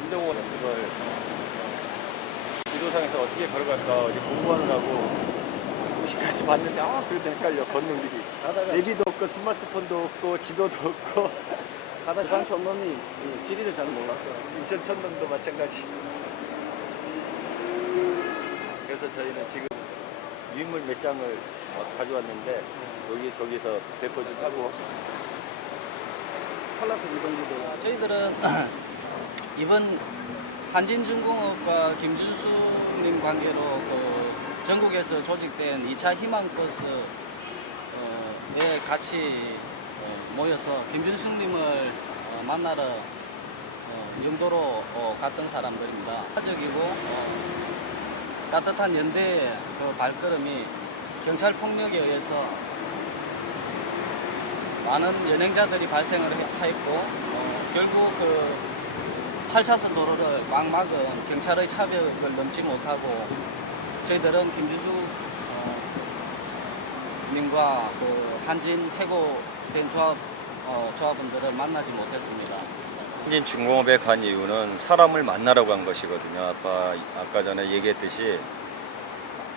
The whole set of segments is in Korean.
운동원은 그걸 지도상에서 어떻게 걸어갈까 공부하느라고 도시까지 봤는데 아 그래도 헷갈려. 걷는 길이. 가다가 내비도 없고 스마트폰도 없고 지도도 없고. 가다 부산 촌놈이 이 지리를 잘 몰라서 인천 천동도 마찬가지. 그래서 저희는 지금 유물 몇 장을 어, 가져왔는데 여기 저기서 대포 좀 하고. 콜라트 이동기들. 저희들은 이번 한진중공업과 김준수님 관계로 그 전국에서 조직된 2차 희망버스에 같이 어, 모여서 김준수님을 어, 만나러 어, 영도로 어, 갔던 사람들입니다. 어, 따뜻한 연대의 그 발걸음이 경찰 폭력에 의해서 많은 연행자들이 발생을 어, 결국 그 8차선 도로를 꽉 막은 경찰의 차벽을 넘지 못하고 저희들은 김주수 어, 님과 그 한진 해고된 조합 어, 조합원들을 만나지 못했습니다. 한진 중공업에 간 이유는 사람을 만나러 간 것이거든요. 아까 아까 전에 얘기했듯이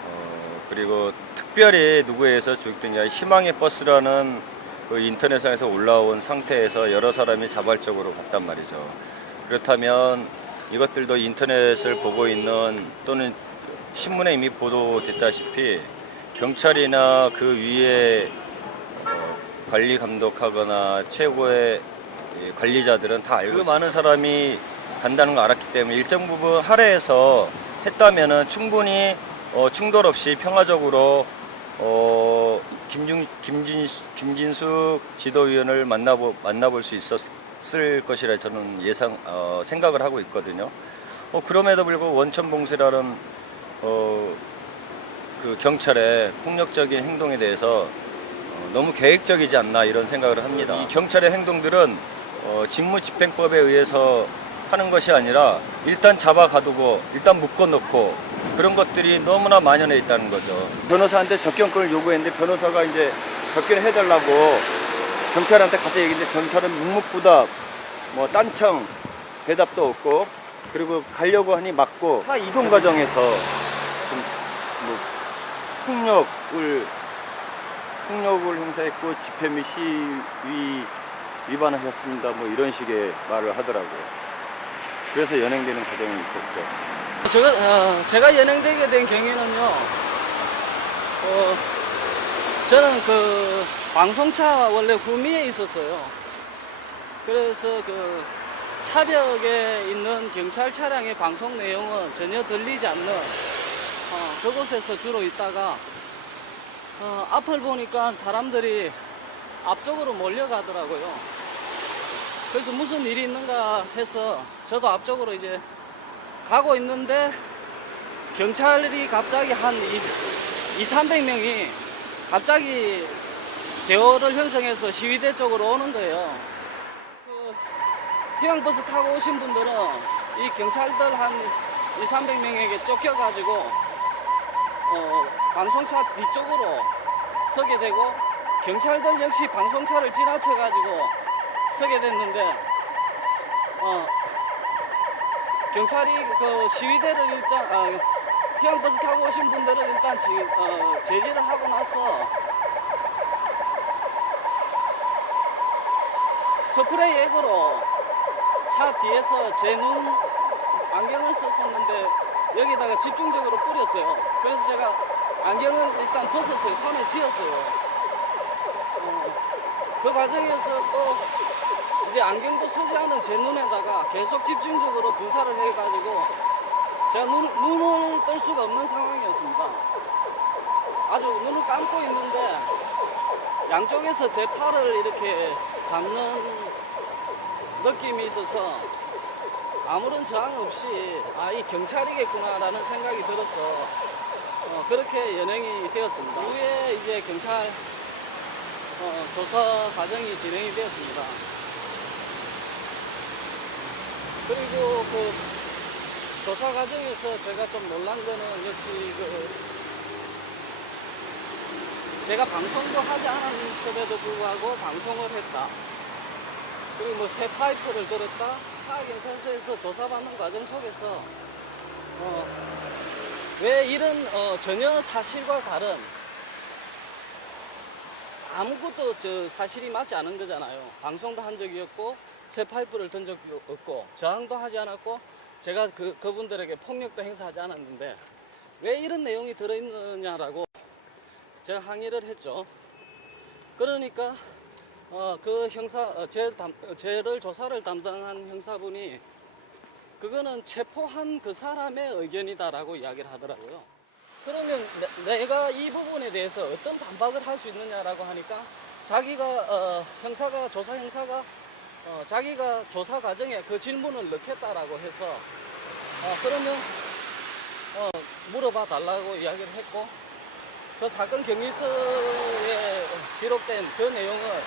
어, 그리고 특별히 누구에서 아니라 희망의 버스라는 그 인터넷상에서 올라온 상태에서 여러 사람이 자발적으로 갔단 말이죠. 그렇다면 이것들도 인터넷을 보고 있는 또는 신문에 이미 보도됐다시피 경찰이나 그 위에 어, 관리 감독하거나 최고의 이 관리자들은 다 알고 그 많은 사람이 간다는 걸 알았기 때문에 일정 부분 할애해서 했다면은 충분히 어, 충돌 없이 평화적으로 어, 김중 김진 김진숙 지도위원을 만나보 만나볼 수 있었 을 것이라 저는 예상 어, 생각을 하고 있거든요. 어, 그럼에도 불구하고 원천봉쇄라는 어, 그 경찰의 폭력적인 행동에 대해서 어, 너무 계획적이지 않나 이런 생각을 합니다. 이 경찰의 행동들은 어, 직무집행법에 의해서 하는 것이 아니라 일단 잡아 가두고 일단 묶어놓고 그런 것들이 너무나 만연해 있다는 거죠. 변호사한테 접견권을 요구했는데 변호사가 이제 접견을 해달라고 경찰한테 가서 얘기했는데 경찰은 묵묵부답 뭐 딴청 대답도 없고 그리고 가려고 하니 맞고 차 이동 과정에서 좀뭐 폭력을 폭력을 행사했고 집회 및 시위 위반하셨습니다 뭐 이런 식의 말을 하더라고요. 그래서 연행되는 과정이 있었죠. 제가, 어, 제가 연행되게 된 경위는요, 어, 저는 그 방송차 원래 구미에 있었어요. 그래서 그 차벽에 있는 경찰 차량의 방송 내용은 전혀 들리지 않는 어, 그곳에서 주로 있다가 어, 앞을 보니까 사람들이 앞쪽으로 몰려가더라고요. 그래서 무슨 일이 있는가 해서 저도 앞쪽으로 이제 가고 있는데 경찰이 갑자기 한 2, 300명이 갑자기 대화를 형성해서 시위대 쪽으로 오는 거예요. 그 희망버스 타고 오신 분들은 이 경찰들 한 2, 300명에게 쫓겨가지고 어, 방송차 뒤쪽으로 서게 되고 경찰들 역시 방송차를 지나쳐가지고 서게 됐는데 어, 경찰이 그 시위대를 일단 아, 희망버스 타고 오신 분들을 일단 지, 어, 제지를 하고 나서 스프레이 액으로 차 뒤에서 제 눈 안경을 썼었는데 여기다가 집중적으로 뿌렸어요. 그래서 제가 안경을 일단 벗었어요. 손에 쥐었어요. 어, 그 과정에서 또 이제 안경도 쓰지 않은 제 눈에다가 계속 집중적으로 분사를 해가지고 제가 눈, 눈을 뜰 수가 없는 상황이었습니다. 아주 눈을 감고 있는데 양쪽에서 제 팔을 이렇게 잡는 느낌이 있어서 아무런 저항 없이 아, 이 경찰이겠구나라는 생각이 들어서 어, 그렇게 연행이 되었습니다. 이후에 이제 경찰 어, 조사 과정이 진행이 되었습니다. 그리고 그 조사 과정에서 제가 좀 놀란 거는 역시 그 제가 방송도 하지 않았음에도 불구하고 방송을 했다. 그리고 뭐 새 파이프를 들었다, 사학경찰서에서 조사받는 과정 속에서 어, 왜 이런 어, 전혀 사실과 다른 아무것도 저 사실이 맞지 않은 거잖아요. 방송도 한 적이 없고 새 파이프를 든 적도 없고 저항도 하지 않았고 제가 그 그분들에게 폭력도 행사하지 않았는데 왜 이런 내용이 들어있느냐라고 제가 항의를 했죠. 그러니까 어, 그 형사 어, 제 담, 어, 조사를 담당한 형사분이 그거는 체포한 그 사람의 의견이다라고 이야기를 하더라고요. 그러면 내, 가이 부분에 대해서 어떤 반박을 할 수 있느냐라고 하니까 자기가 어, 형사가 조사 형사가 어, 자기가 조사 과정에 그 질문을 넣겠다라고 해서 어, 그러면 어, 물어봐 달라고 이야기를 했고 그 사건 경위서에 기록된 그 내용을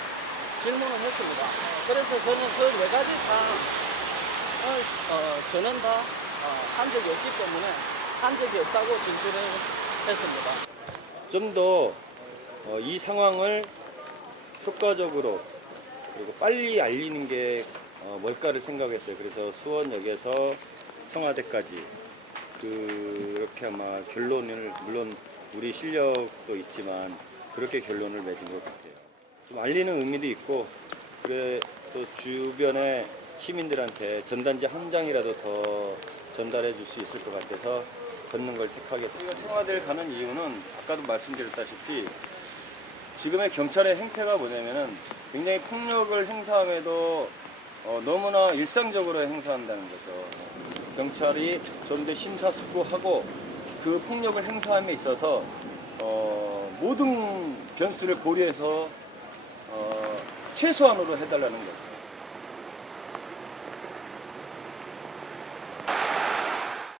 질문을 했습니다. 어, 그래서 저는 그 네 가지 사항을 어, 저는 다 어, 한 적이 없기 때문에 한 적이 없다고 진술을 했습니다. 좀더 어, 이 상황을 효과적으로 그리고 빨리 알리는 게 어, 뭘까를 생각했어요. 그래서 수원역에서 청와대까지 그렇게 아마 결론을 물론 우리 실력도 있지만 그렇게 결론을 맺은 것 같아요. 좀 알리는 의미도 있고 그래 또 주변의 시민들한테 전단지 한 장이라도 더 전달해 줄 수 있을 것 같아서 걷는 걸 택하게 됐습니다. 청와대를 가는 이유는 아까도 말씀드렸다시피 지금의 경찰의 행태가 뭐냐면은 굉장히 폭력을 행사함에도 어, 너무나 일상적으로 행사한다는 거죠. 경찰이 좀 더 심사숙고하고 그 폭력을 행사함에 있어서 어, 모든 변수를 고려해서 어, 최소한으로 해달라는 거죠.